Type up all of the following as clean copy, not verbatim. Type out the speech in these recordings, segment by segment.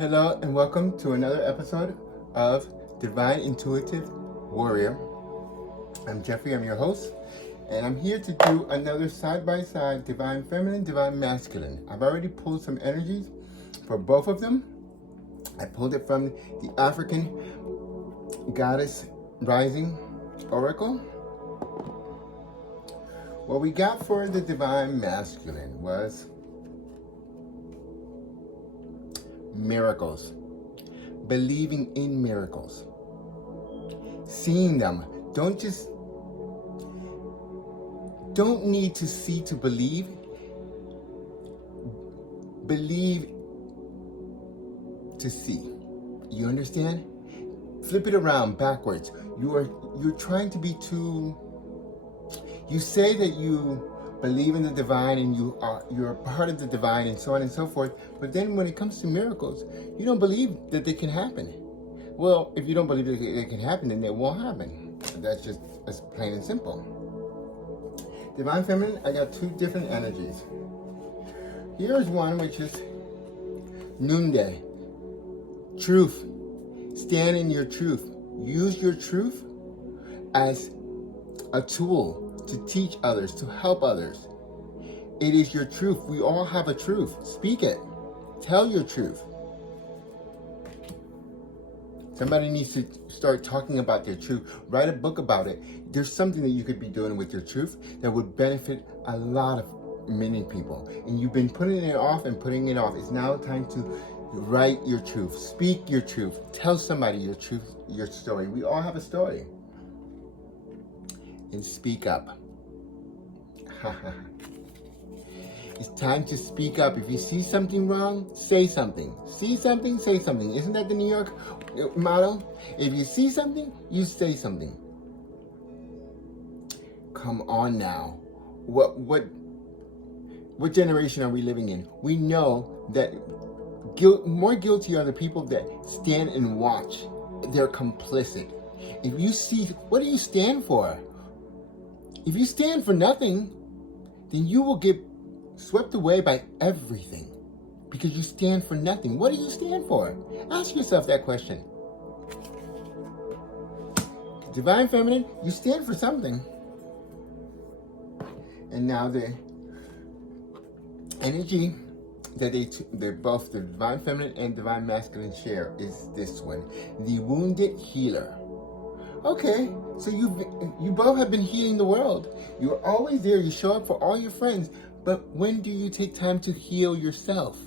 Hello and welcome to another episode of Divine Intuitive Warrior. I'm Jeffrey, I'm your host, and I'm here to do another side-by-side Divine Feminine, Divine Masculine. I've already pulled some energies for both of them. I pulled it from the African Goddess Rising Oracle. What we got for the Divine Masculine was miracles, believing in miracles, seeing them. Don't need to see to believe. Believe to see. You understand? Flip it around backwards. You're trying to be too. You say that you believe in the divine and you're a part of the divine and so on and so forth, but then when it comes to miracles, you don't believe that they can happen. Well, if you don't believe that it can happen, then it won't happen. That's just as plain and simple. Divine Feminine, I got two different energies. Here's one which is noonday. Truth. Stand in your truth. Use your truth as a tool to teach others, to help others. It is your truth. We all have a truth. Speak it. Tell your truth. Somebody needs to start talking about their truth. Write a book about it. There's something that you could be doing with your truth that would benefit a lot of many people. And you've been putting it off and putting it off. It's now time to write your truth. Speak your truth. Tell somebody your truth, your story. We all have a story. And speak up. It's time to speak up. If you see something wrong, say something. See something, say something. Isn't that the New York motto? If you see something, you say something. Come on now. What generation are we living in? We know that more guilty are the people that stand and watch. They're complicit. If you see, what do you stand for? If you stand for nothing, then you will get swept away by everything because you stand for nothing. What do you stand for? Ask yourself that question. Divine Feminine, you stand for something. And now the energy that they're both the Divine Feminine and Divine Masculine share is this one, the wounded healer. Okay, so you both have been healing the world. You're always there. You show up for all your friends. But when do you take time to heal yourself?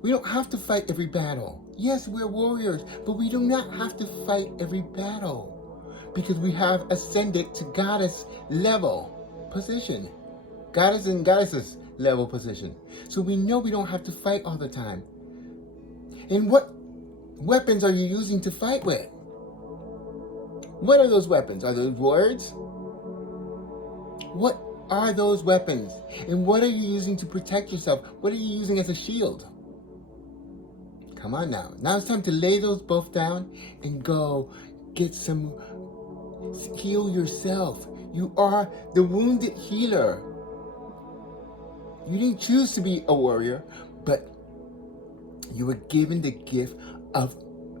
We don't have to fight every battle. Yes, we're warriors, but we do not have to fight every battle because we have ascended to goddess level position. Goddess and goddesses level position. So we know we don't have to fight all the time. And what weapons are you using to fight with? What are those weapons? Are those words? What are those weapons? And what are you using to protect yourself? What are you using as a shield? Come on now. Now it's time to lay those both down and go get some, heal yourself. You are the wounded healer. You didn't choose to be a warrior, but you were given the gift of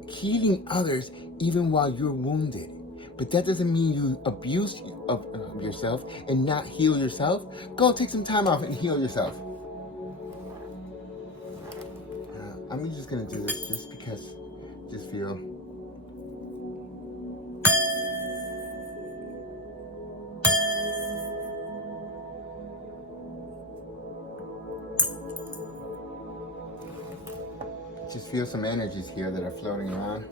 healing others even while you're wounded. But that doesn't mean you abuse of yourself and not heal yourself. Go take some time off and heal yourself. I'm just going to do this just because, just feel. Just feel some energies here that are floating around.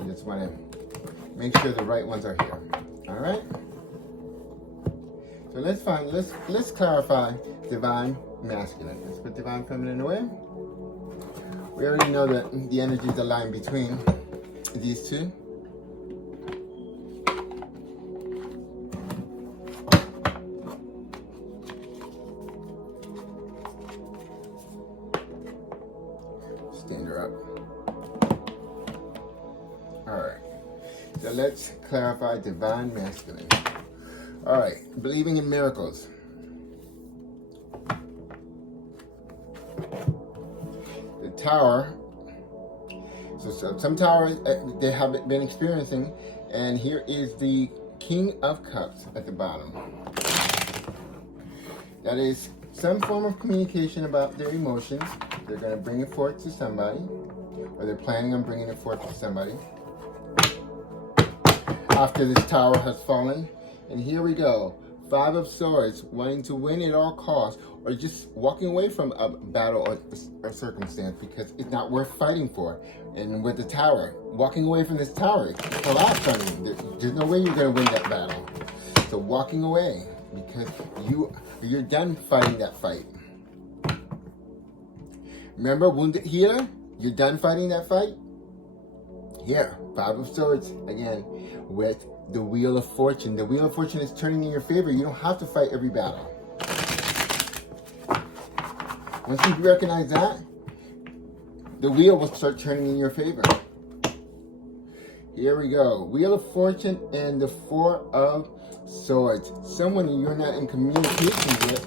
I just want to make sure the right ones are here. All right. So let's clarify Divine Masculine. Let's put Divine Feminine away. We already know that the energies align between these two. Stand her up. All right. So let's clarify Divine Masculine. All right, believing in miracles. Tower. So some towers they have been experiencing, and here is the King of Cups at the bottom. That is some form of communication about their emotions. They're going to bring it forth to somebody, or they're planning on bringing it forth to somebody after this tower has fallen. And here we go. Five of Swords, wanting to win at all costs, or just walking away from a battle or circumstance because it's not worth fighting for. And with the tower, walking away from this tower, it collapsed on you. There's no way you're going to win that battle. So walking away because you're done fighting that fight. Remember, wounded healer? You're done fighting that fight? Here, Five of Swords again with the Wheel of Fortune. The Wheel of Fortune is turning in your favor. You don't have to fight every battle. Once you recognize that, the wheel will start turning in your favor. Here we go. Wheel of Fortune and the Four of Swords. Someone you're not in communication with.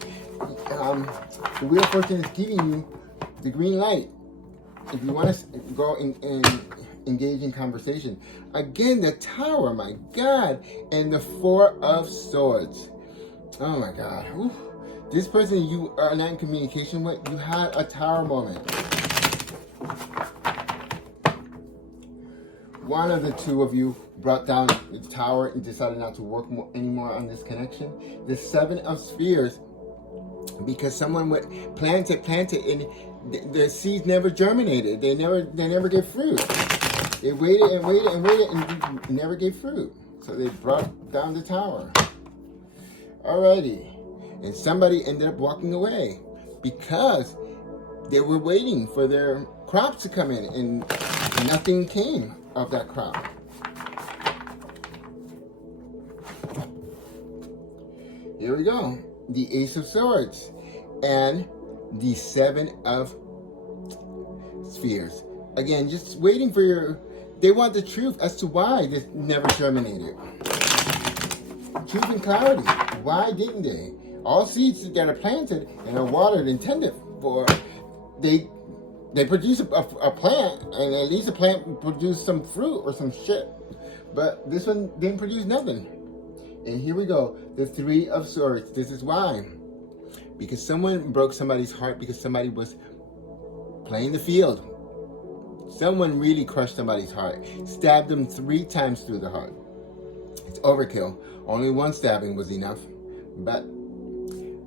The Wheel of Fortune is giving you the green light. If you want to go and engage in conversation. Again, the Tower, my God. And the Four of Swords. Oh my God. Ooh. This person you are not in communication with, you had a Tower moment. One of the two of you brought down the Tower and decided not to work anymore on this connection. The Seven of Spheres, because someone planted, and the seeds never germinated. They never gave fruit. They waited and waited and waited and never gave fruit. So they brought down the Tower. Alrighty. And somebody ended up walking away because they were waiting for their crops to come in and nothing came of that crop. Here we go. The Ace of Swords and the Seven of Spheres. Again, just waiting for they want the truth as to why this never germinated. Truth and clarity. Why didn't they? All seeds that are planted and are watered and tended for, they produce a plant, and at least a plant produce some fruit or some shit. But this one didn't produce nothing. And here we go, the Three of Swords. This is why. Because someone broke somebody's heart because somebody was playing the field. Someone really crushed somebody's heart. Stabbed them 3 times through the heart. It's overkill. Only one stabbing was enough. But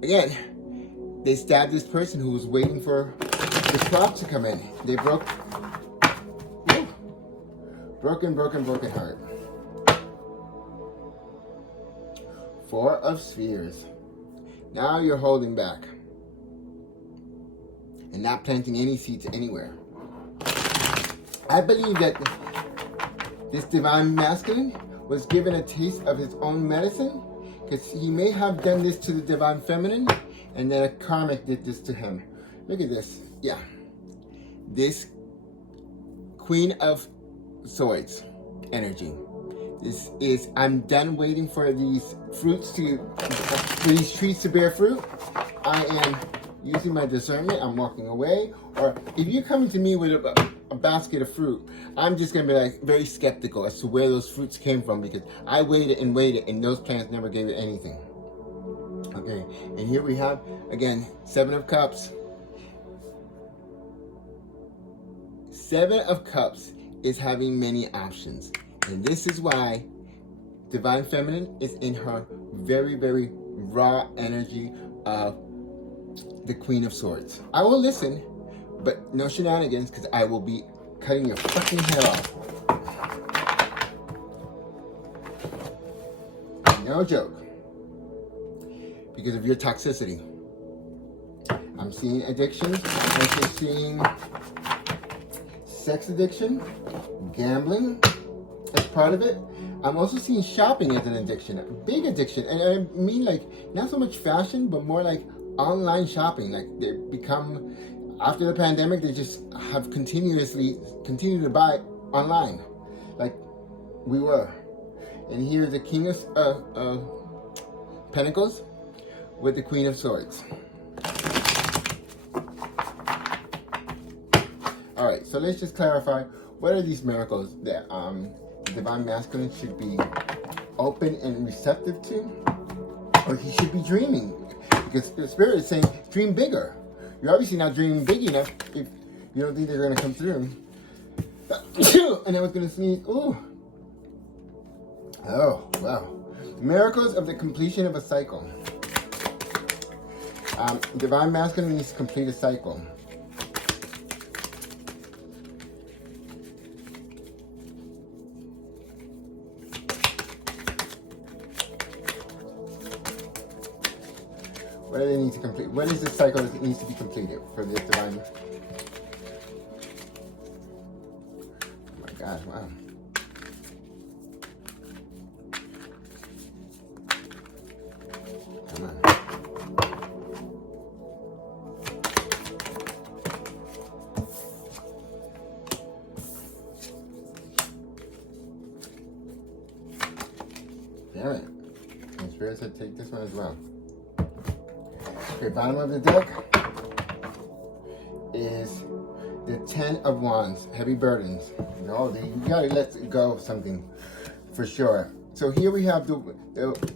again, they stabbed this person who was waiting for the crop to come in. They broken heart. Four of Spheres. Now you're holding back and not planting any seeds anywhere. I believe that this divine masculine was given a taste of his own medicine, because he may have done this to the divine feminine, and then a karmic did this to him. Look at this. Yeah. This Queen of Swords energy. This is, I'm done waiting for these fruits for these trees to bear fruit. I am using my discernment. I'm walking away. Or if you're coming to me with a basket of fruit, I'm just going to be like very skeptical as to where those fruits came from, because I waited and waited and those plants never gave it anything. Okay, and here we have, again, Seven of Cups. Seven of Cups is having many options. And this is why Divine Feminine is in her very, very raw energy of the Queen of Swords. I will listen, but no shenanigans, because I will be cutting your fucking head off. No joke. Because of your toxicity. I'm seeing addictions. I'm also seeing sex addiction, gambling as part of it. I'm also seeing shopping as an addiction, a big addiction. And I mean, like, not so much fashion, but more like online shopping. Like, they become, after the pandemic, they just have continued to buy online, like we were. And here's the King of Pentacles with the Queen of Swords. All right, so let's just clarify. What are these miracles that the divine masculine should be open and receptive to? Or he should be dreaming? Because the spirit is saying, dream bigger. You're obviously not dreaming big enough if you don't think they're going to come through. And I was going to sneeze. Ooh. Oh, wow. Miracles of the completion of a cycle. Divine masculine needs to complete a cycle. What do they need to complete? What is the cycle that needs to be completed for this divine? Oh my God, wow. Come on. Damn it. And Spirit said take this one as well. Okay, bottom of the deck is the 10 of Wands, heavy burdens. You gotta let go of something for sure. So here we have the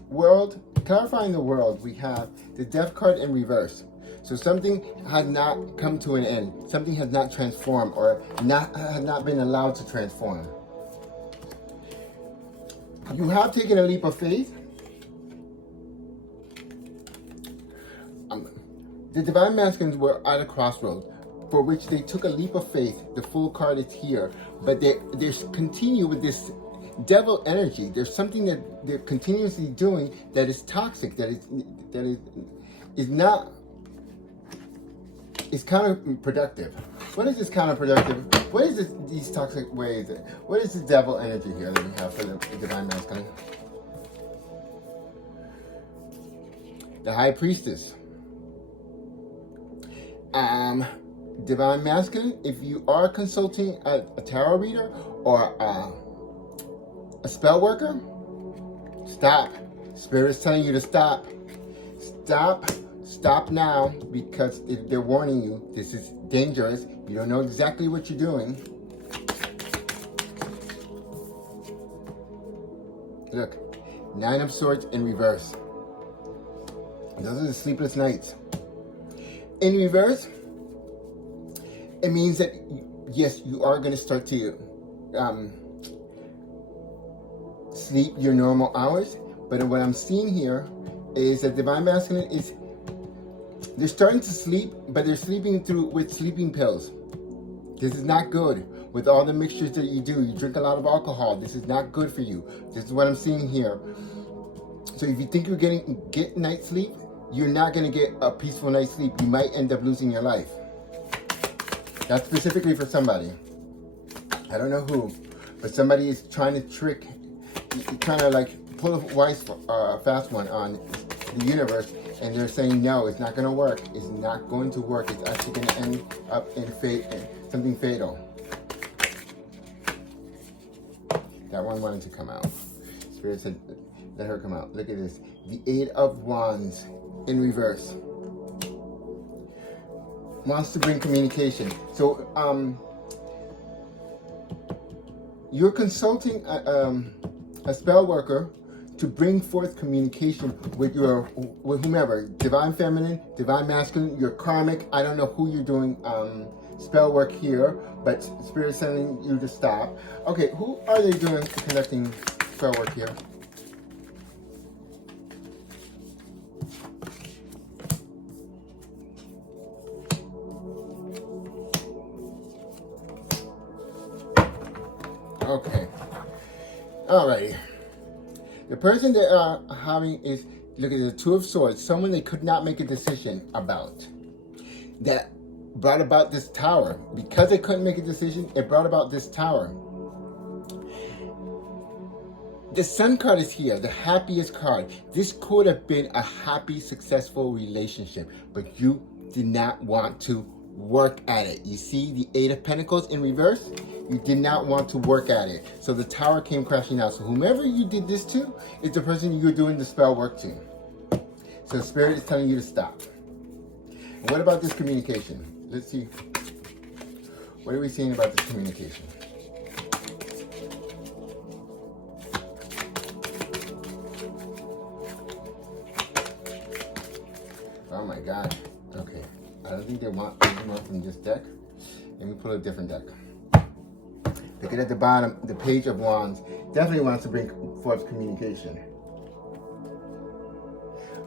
world, clarifying the world, we have the Death card in reverse. So something has not come to an end. Something has not transformed or has not been allowed to transform. You have taken a leap of faith. The divine masculines were at a crossroads for which they took a leap of faith. The Fool card is here, but they continue with this devil energy. There's something that they're continuously doing that is toxic, that is not, is counterproductive. What is this counterproductive? What is these toxic ways? What is the devil energy here that we have for the divine masculine? The High Priestess. Divine masculine, if you are consulting a tarot reader or a spell worker, stop. Spirit is telling you to stop. Stop now, because they're warning you. This is dangerous. You don't know exactly what you're doing. Look, 9 of Swords in reverse. Those are the sleepless nights. In reverse, it means that, yes, you are going to start to sleep your normal hours. But what I'm seeing here is that divine masculine is, they're starting to sleep, but they're sleeping with sleeping pills. This is not good. With all the mixtures that you do, you drink a lot of alcohol. This is not good for you. This is what I'm seeing here. So if you think you're get night sleep, you're not going to get a peaceful night's sleep. You might end up losing your life. That's specifically for somebody. I don't know who, but somebody is trying to trick, trying to like pull a fast one on the universe, and they're saying no, it's not going to work. It's not going to work. It's actually going to end up in something fatal. That one wanted to come out. Spirit said, let her come out. Look at this. The 8 of Wands in reverse. Wants to bring communication. So, you're consulting a spell worker to bring forth communication with whomever. Divine feminine, divine masculine, your karmic. I don't know who you're doing spell work here, but Spirit is telling you to stop. Okay, who are they doing conducting spell work here? Okay. Alrighty. The person that are having is, look at the 2 of Swords, someone they could not make a decision about. That brought about this tower. Because they couldn't make a decision, it brought about this tower. The Sun card is here, the happiest card. This could have been a happy, successful relationship, but you did not want to work at it. You see the 8 of Pentacles in reverse? You did not want to work at it. So the tower came crashing out. So whomever you did this to is the person you're doing the spell work to. So Spirit is telling you to stop. And what about this communication? Let's see. What are we saying about this communication? Oh my God. Okay. I don't think they want any more from this deck. Let me pull a different deck. Look at the bottom, the Page of Wands. Definitely wants to bring forth communication.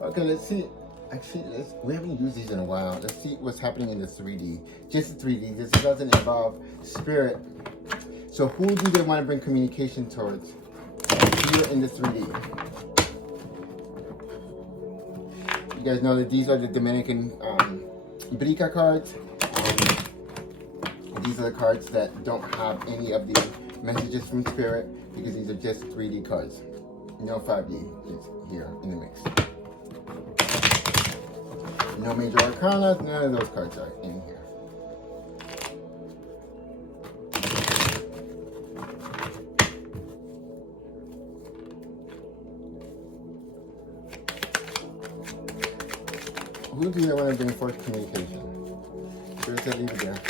Okay, let's see. Actually, we haven't used these in a while. Let's see what's happening in the 3D. Just the 3D. This doesn't involve spirit. So who do they want to bring communication towards here in the 3D? You guys know that these are the Dominican Brica cards. These are the cards that don't have any of the messages from spirit because these are just 3D cards. No 5D is here in the mix. No major arcana, none of those cards are in here. Who do you want to bring forth communication? Spirit said leave it there.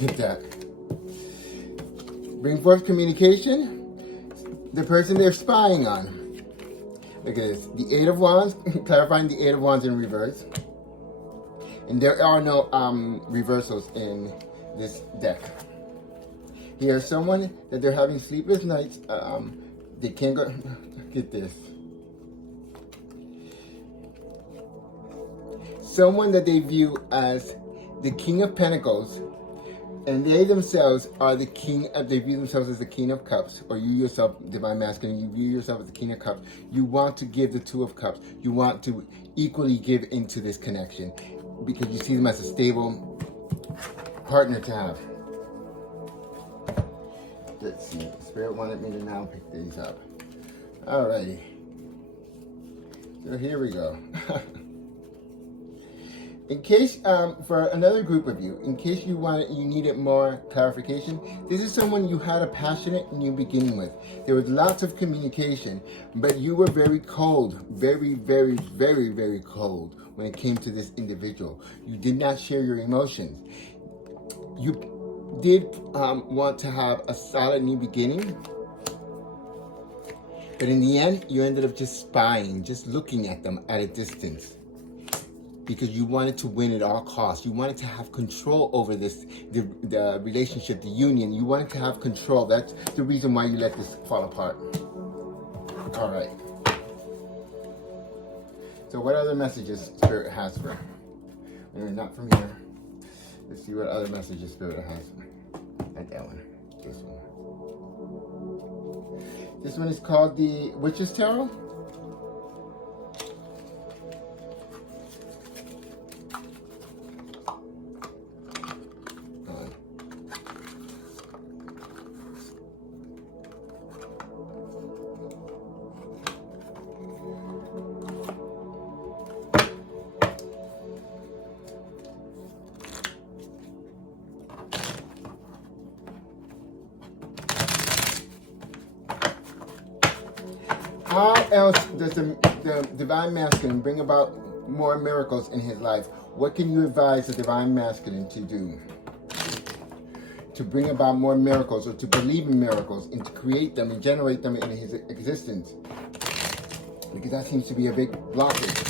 Look at that. Bring forth communication. The person they're spying on. Look at this. The Eight of Wands, clarifying the Eight of Wands in reverse. And there are no reversals in this deck. Here's someone that they're having sleepless nights. They can't go. Look at this. Someone that they view as the King of Pentacles, and they themselves are the King of, they view themselves as the King of Cups, or you yourself, Divine Masculine, you view yourself as the King of Cups. You want to give the Two of Cups. You want to equally give into this connection because you see them as a stable partner to have. Let's see. Spirit wanted me to now pick these up. Alrighty. So here we go. In case, for another group of you, in case you needed more clarification, this is someone you had a passionate new beginning with. There was lots of communication, but you were very cold, very, very, very, very cold when it came to this individual. You did not share your emotions. You did want to have a solid new beginning, but in the end, you ended up just spying, just looking at them at a distance. Because you wanted to win at all costs. You wanted to have control over this, the relationship, the union. You wanted to have control. That's the reason why you let this fall apart. All right. So what other messages Spirit has for? Not from here. Let's see what other messages Spirit has. Not that one. This one. This one is called the Witch's Tarot. How else does the Divine Masculine bring about more miracles in his life? What can you advise the Divine Masculine to do to bring about more miracles, or to believe in miracles and to create them and generate them in his existence? Because that seems to be a big blockage.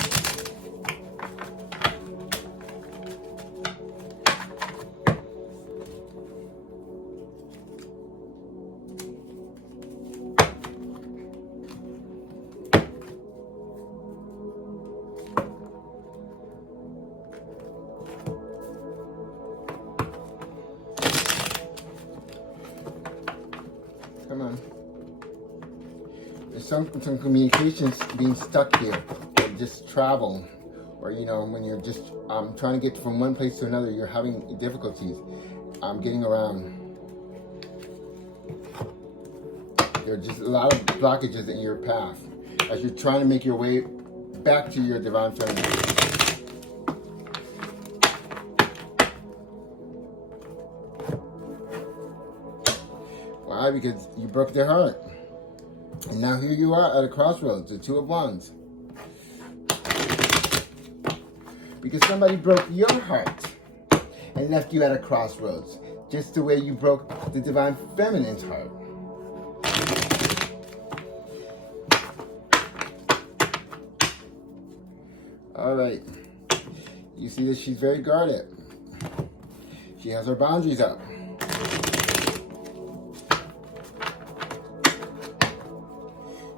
Come on. There's some communications being stuck here, or just travel, or when you're just trying to get from one place to another, you're having difficulties getting around. There are just a lot of blockages in your path as you're trying to make your way back to your divine feminine. Why? Because you broke their heart. And now here you are at a crossroads, the Two of Wands. Because somebody broke your heart. and left you at a crossroads, just the way you broke the divine feminine's heart. All right. You see that she's very guarded. She has her boundaries up.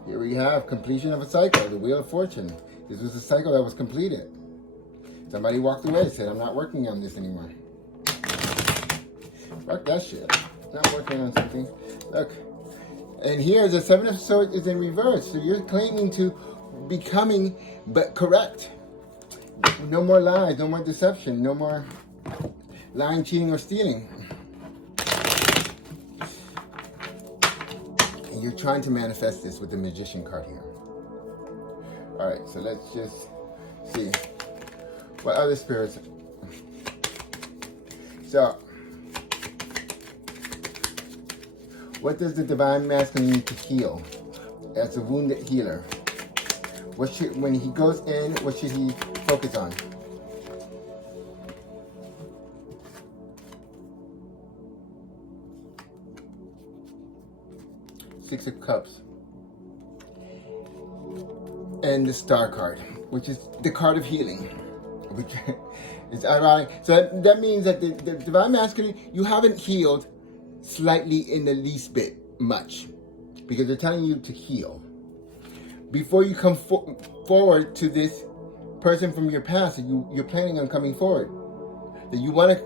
Here we have completion of a cycle, the Wheel of Fortune. This was a cycle that was completed. Somebody walked away and said, I'm not working on this anymore. Fuck that shit. Not working on something. Look. And here the Seven of Swords is in reverse. So you're claiming to becoming but correct. No more lies, no more deception, no more lying, cheating, or stealing. And you're trying to manifest this with the Magician card here. All right, so let's just see what other spirits. So, what does the Divine Masculine need to heal? As a wounded healer. What should, when he goes in, what should he focus on? Six of Cups. And the Star card, which is the card of healing. Which is ironic. So that means that the Divine Masculine, you haven't healed slightly in the least bit much. Because they're telling you to heal. Before you come forward to this person from your past that you're planning on coming forward, that you want to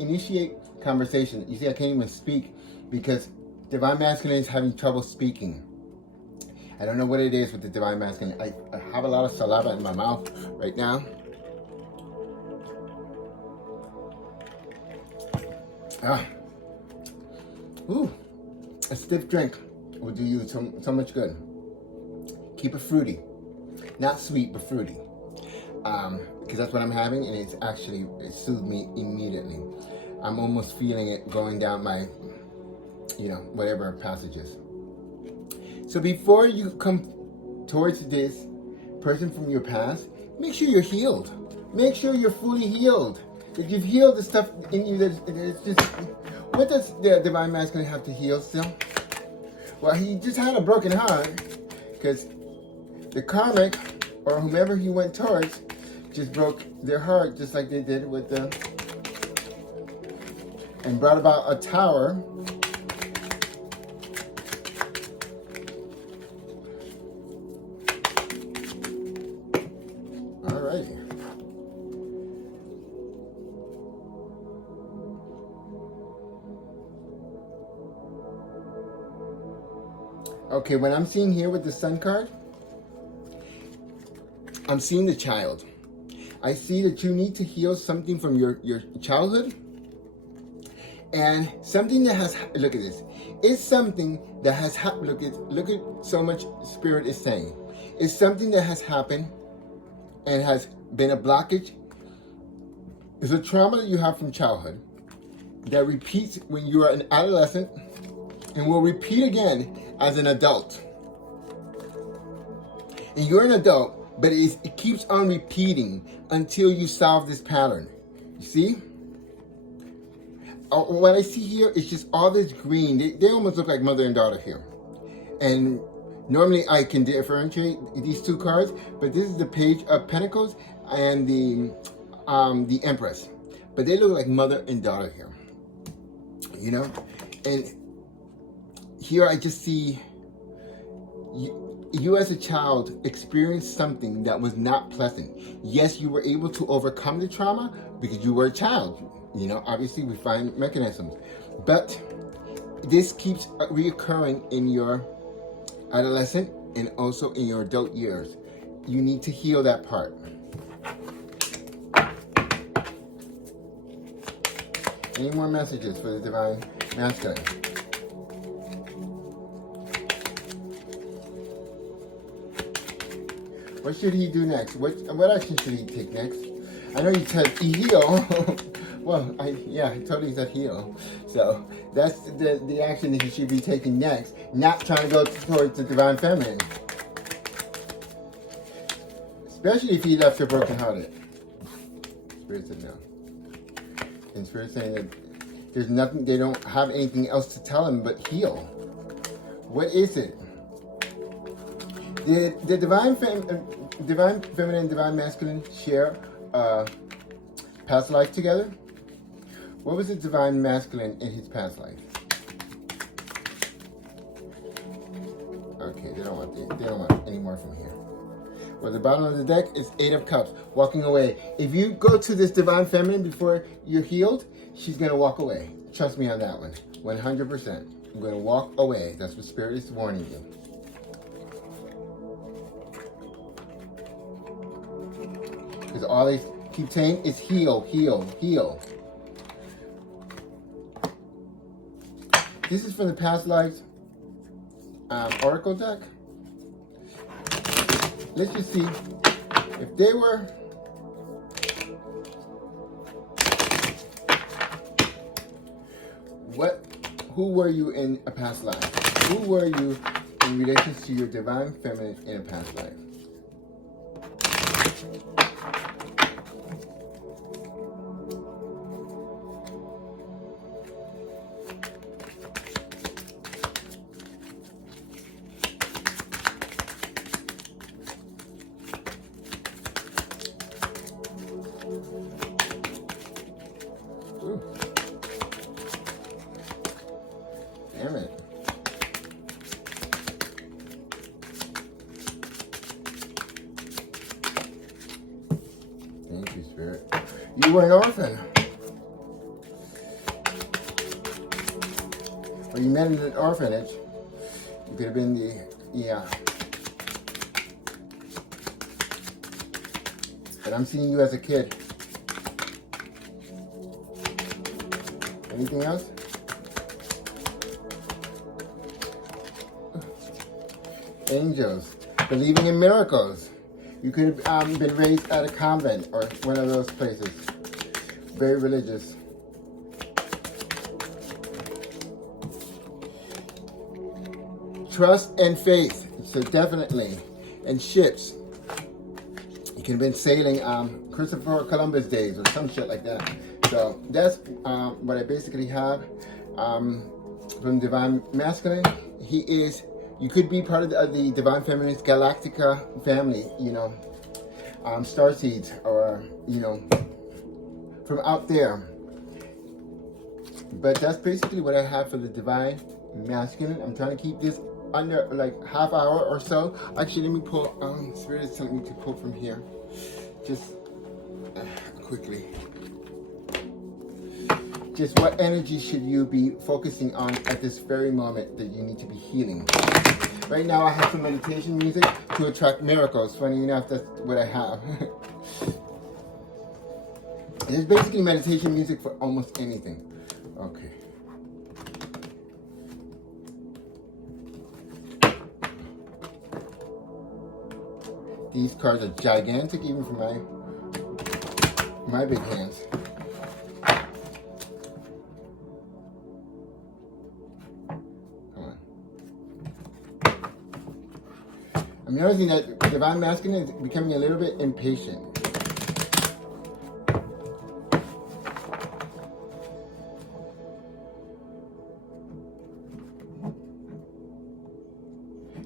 initiate conversation. You see, I can't even speak because Divine Masculine is having trouble speaking. I don't know what it is with the Divine Masculine. I have a lot of saliva in my mouth right now. Ooh, a stiff drink will do you so much good. Keep it fruity. Not sweet, but fruity. Because that's what I'm having, and it soothed me immediately. I'm almost feeling it going down my, whatever passages. So before you come towards this person from your past, make sure you're healed. Make sure you're fully healed. That you've healed the stuff in you that's just... What does the Divine Masculine have to heal still? Well, he just had a broken heart because the karmic, or whomever he went towards, just broke their heart just like they did with the... and brought about a tower. Alrighty. Okay, what I'm seeing here with the Sun card, I'm seeing the child. I see that you need to heal something from your childhood. And something that has, look at this. It's something that has happened. Look at so much Spirit is saying. It's something that has happened and has been a blockage. It's a trauma that you have from childhood that repeats when you are an adolescent and will repeat again as an adult. And you're an adult, but it keeps on repeating until you solve this pattern. You see? What I see here is just all this green. They almost look like mother and daughter here. And normally I can differentiate these two cards, but this is the Page of Pentacles and the Empress. But they look like mother and daughter here. You know? And here I just see you as a child experienced something that was not pleasant. Yes, you were able to overcome the trauma because you were a child. You know, obviously we find mechanisms. But this keeps reoccurring in your adolescent and also in your adult years. You need to heal that part. Any more messages for the Divine Masculine? What should he do next? What action should he take next? I know you said heal. Well, I totally said heal. So that's the action that he should be taking next. Not trying to go towards the Divine Feminine. Especially if he left her brokenhearted. Spirit said no. And Spirit saying that there's nothing, they don't have anything else to tell him but heal. What is it? Did the divine feminine and divine masculine share past life together? What was the divine masculine in his past life? Okay, they don't want any more from here. Well, the bottom of the deck is 8 of Cups, walking away. If you go to this divine feminine before you're healed, she's gonna walk away. Trust me on that one, 100%. I'm gonna walk away. That's what Spirit is warning you. Because all they keep saying is heal, heal, heal. This is from the past lives oracle deck. Let's just see if they were who were you in a past life? Who were you in relation to your divine feminine in a past life? Ooh. Damn it. Thank you, Spirit. You were an orphan. Or you met in an orphanage. You could have been yeah. But I'm seeing you as a kid. Anything else? Angels. Believing in miracles. You could have been raised at a convent or one of those places. Very religious. Trust and faith. So definitely. And ships. You could have been sailing Christopher Columbus days or some shit like that. So that's what I basically have from Divine Masculine. He is, you could be part of the Divine Feminine's Galactica family, you know, starseeds or, you know, from out there. But that's basically what I have for the Divine Masculine. I'm trying to keep this under like half hour or so. Actually, let me pull, Spirit is telling me to pull from here. Just quickly. Just what energy should you be focusing on at this very moment that you need to be healing? Right now I have some meditation music to attract miracles. Funny enough, that's what I have. There's basically meditation music for almost anything. Okay. These cards are gigantic even for my big hands. I'm noticing that Divine Masculine is becoming a little bit impatient.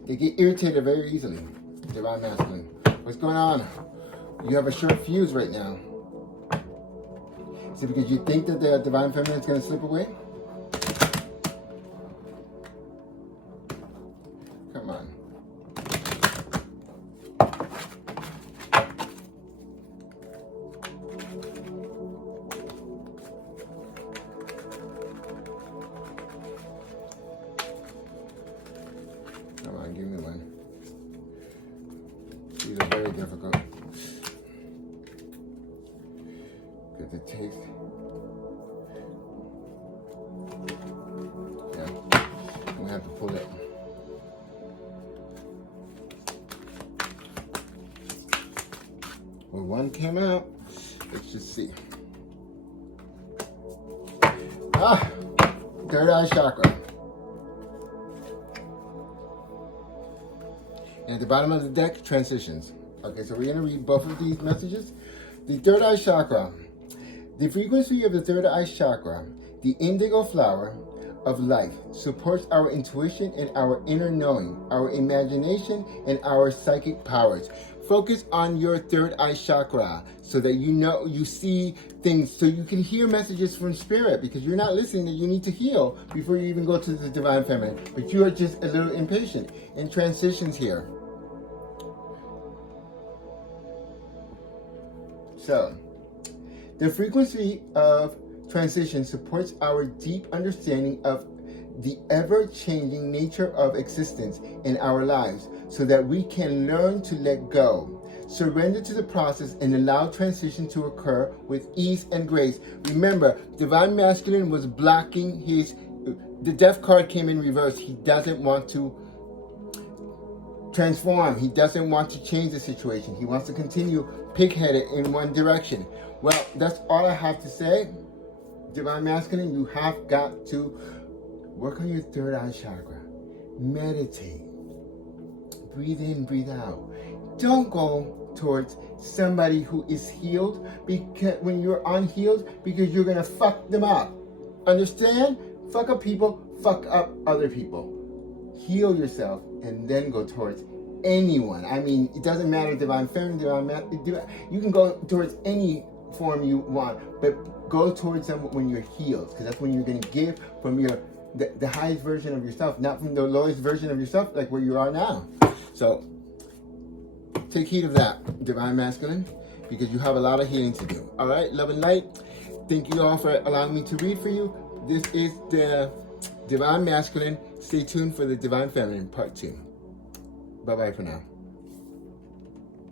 They get irritated very easily. Divine Masculine. What's going on? You have a short fuse right now. Is it because you think that the Divine Feminine is going to slip away? Come on. Come on, give me one. These are very difficult. Because it takes... Yeah, I'm going to have to pull it. Well, one came out. Let's just see. Third eye chakra. And at the bottom of the deck, transitions. Okay, so we're going to read both of these messages. The third eye chakra. The frequency of the third eye chakra, the indigo flower of life, supports our intuition and our inner knowing, our imagination and our psychic powers. Focus on your third eye chakra so that you know, you see things, so you can hear messages from spirit, because you're not listening that you need to heal before you even go to the divine feminine. But you are just a little impatient in transitions here. So, the frequency of transition supports our deep understanding of the ever-changing nature of existence in our lives, so that we can learn to let go, surrender to the process, and allow transition to occur with ease and grace. Remember, divine masculine was blocking the death card came in reverse. He doesn't want to transform. He doesn't want to change the situation. He wants to continue pig-headed in one direction. Well, that's all I have to say. Divine masculine, you have got to work on your third eye chakra. Meditate. Breathe in, breathe out. Don't go towards somebody who is healed, because when you're unhealed, because you're gonna fuck them up. Understand? Fuck up people, fuck up other people. Heal yourself and then go towards anyone. I mean, it doesn't matter, divine feminine, you can go towards any form you want, but go towards them when you're healed, because that's when you're gonna give from the highest version of yourself, not from the lowest version of yourself, like where you are now. So, take heed of that, divine masculine, because you have a lot of healing to do. All right, love and light. Thank you all for allowing me to read for you. This is the divine masculine. Stay tuned for the divine feminine part 2. Bye-bye for now.